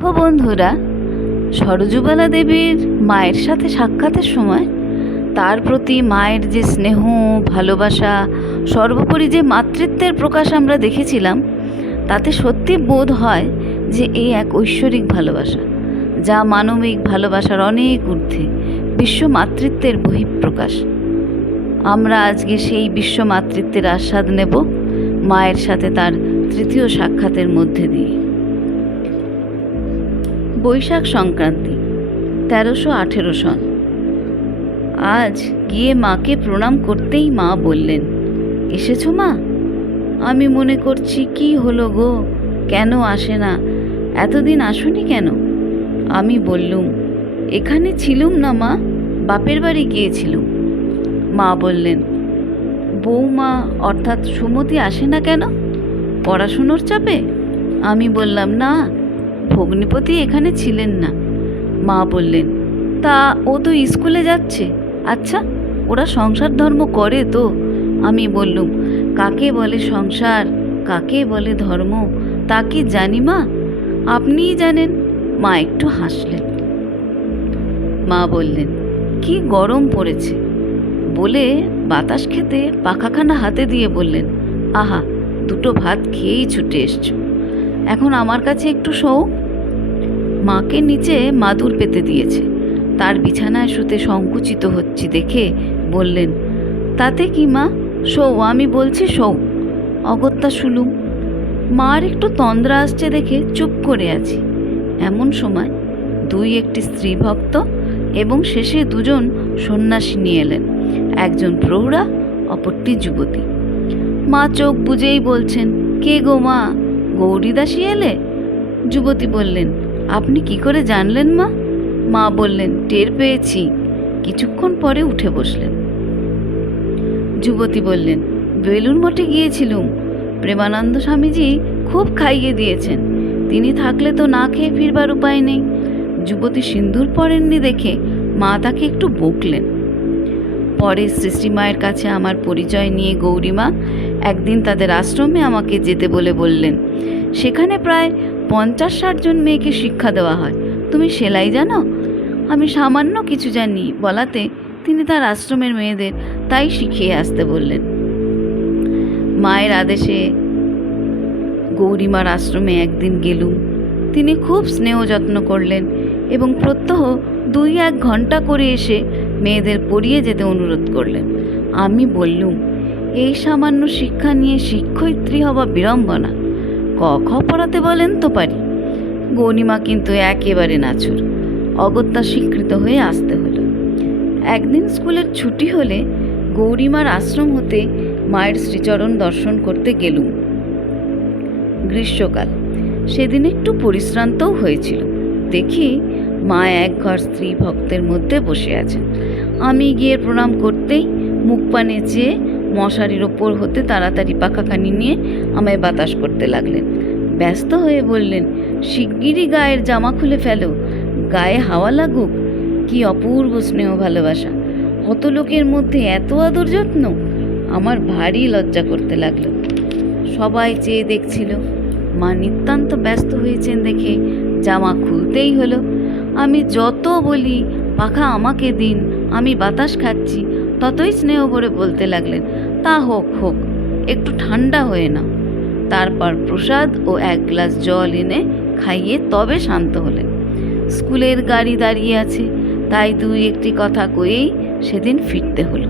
বন্ধুরা, সরজুবালা দেবীর মায়ের সাথে সাক্ষাতের সময় তার প্রতি মায়ের যে স্নেহ, ভালোবাসা, সর্বোপরি যে মাতৃত্বের প্রকাশ আমরা দেখেছিলাম, তাতে সত্যি বোধ হয় যে এই এক ঐশ্বরিক ভালোবাসা, যা মানবিক ভালোবাসার অনেক ঊর্ধ্বে, বিশ্ব মাতৃত্বের বহিঃপ্রকাশ। আমরা আজকে সেই বিশ্ব মাতৃত্বের আস্বাদ নেব মায়ের সাথে তার তৃতীয় সাক্ষাতের মধ্যে দিয়ে। বৈশাখ সংক্রান্তি, 1318 সন। আজ গিয়ে মাকে প্রণাম করতেই মা বললেন, এসেছো মা? আমি মনে করছি কি হলো গো, কেন আসে না, এতদিন আসুনি কেন? আমি বললুম, এখানে ছিলুম না মা, বাপের বাড়ি গিয়েছিলুম। মা বললেন, বৌমা অর্থাৎ সুমতি আসে না কেন? পড়াশুনোর চাপে? আমি বললাম, না, ভগ্নিপতি এখানে ছিলেন না। মা বললেন, তা ও তো স্কুলে যাচ্ছে। আচ্ছা, ওরা সংসার ধর্ম করে তো? আমি বললুম, কাকে বলে সংসার, কাকে বলে ধর্ম তা কি জানি মা, আপনিই জানেন। মা একটু হাসলেন। মা বললেন, কি গরম পড়েছে, বলে বাতাস খেতে পাখাখানা হাতে দিয়ে বললেন, আহা, দুটো ভাত খেয়েই ছুটে এসছো, এখন আমার কাছে একটু শোও। মাকে নিচে মাদুর পেতে দিয়েছে, তার বিছানায় শুতে সংকুচিত হচ্ছি দেখে বললেন, তাতে কি মা, শোও, আমি বলছি শোও। অগত্যা শুলুম। মার একটু তন্দ্রা আসছে দেখে চুপ করে আছি। এমন সময় একটি স্ত্রী ভক্ত এবং শেষে দুজন সন্ন্যাসী নিয়ে এলেন, একজন প্রৌঢ়া, অপরটি যুবতী। মা চোখ বুজেই বলছেন, কে গো মা, গৌরীদাসী এলে? যুবতী বললেন, আপনি কি করে জানলেন মা? মা বললেন, টের পেয়েছি। কিছুক্ষণ পরে উঠে বসলেন। যুবতী বললেন, বেলুড় মঠে গিয়েছিলুম, প্রেমানন্দ স্বামীজি খুব খাইয়ে দিয়েছেন, তিনি থাকলে তো না খেয়ে ফিরবার উপায় নেই। যুবতী সিন্দুর পরেননি দেখে মা তাকে একটু বকলেন। পরে সৃষ্টিমায়ের কাছে আমার পরিচয় নিয়ে গৌরীমা একদিন তাদের আশ্রমে আমাকে যেতে বলে বললেন, সেখানে প্রায় 50-60 জন মেয়েকে শিক্ষা দেওয়া হয়, তুমি সেলাই জানো? আমি সামান্য কিছু জানি বলাতে তিনি তার আশ্রমের মেয়েদের তাই শিখিয়ে আসতে বললেন। মায়ের আদেশে গৌরীমার আশ্রমে একদিন গেলুম। তিনি খুব স্নেহ যত্ন করলেন এবং প্রত্যহ 2-1 ঘন্টা করে এসে মেয়েদের পড়িয়ে যেতে অনুরোধ করলেন। আমি বললুম, এই সামান্য শিক্ষা নিয়ে শিক্ষয়িত্রী হওয়া বিড়ম্বনা, ক খ পড়াতে বলেন তো পারি। গৌরীমা কিন্তু একেবারে নাছুর, অগত্যা স্বীকৃত হয়ে আসতে হলো। একদিন স্কুলের ছুটি হলে গৌরীমার আশ্রম হতে মায়ের শ্রীচরণ দর্শন করতে গেলুম। গ্রীষ্মকাল, সেদিন একটু পরিশ্রান্তও হয়েছিল। দেখি মা এক ঘর স্ত্রী ভক্তের মধ্যে বসে আছেন। আমি গিয়ে প্রণাম করতেই মুখ পানে চেয়ে মশারির ওপর হতে তাড়াতাড়ি পাখাখানি নিয়ে আমায় বাতাস করতে লাগলেন। ব্যস্ত হয়ে বললেন, শিগগিরই গায়ের জামা খুলে ফেলো, গায়ে হাওয়া লাগুক। কি অপূর্ব স্নেহ ভালোবাসা, কত লোকের মধ্যে এত আদর যত্ন। আমার ভারী লজ্জা করতে লাগলো। সবাই চেয়ে দেখছিল। মা নিতান্ত ব্যস্ত হয়েছেন দেখে জামা খুলতেই হলো। আমি যত বলি, পাখা আমাকে দিন, আমি বাতাস খাচ্ছি, ততই স্নেহ ভরে বলতে লাগলেন, তা হোক হোক, একটু ঠান্ডা হয়ে নাও। তারপর প্রসাদ ও 1 গ্লাস জল এনে খাইয়ে তবে শান্ত হলেন। স্কুলের গাড়ি দাঁড়িয়ে আছে, তাই 2-1টি কথা কয়েই সেদিন ফিরতে হলো।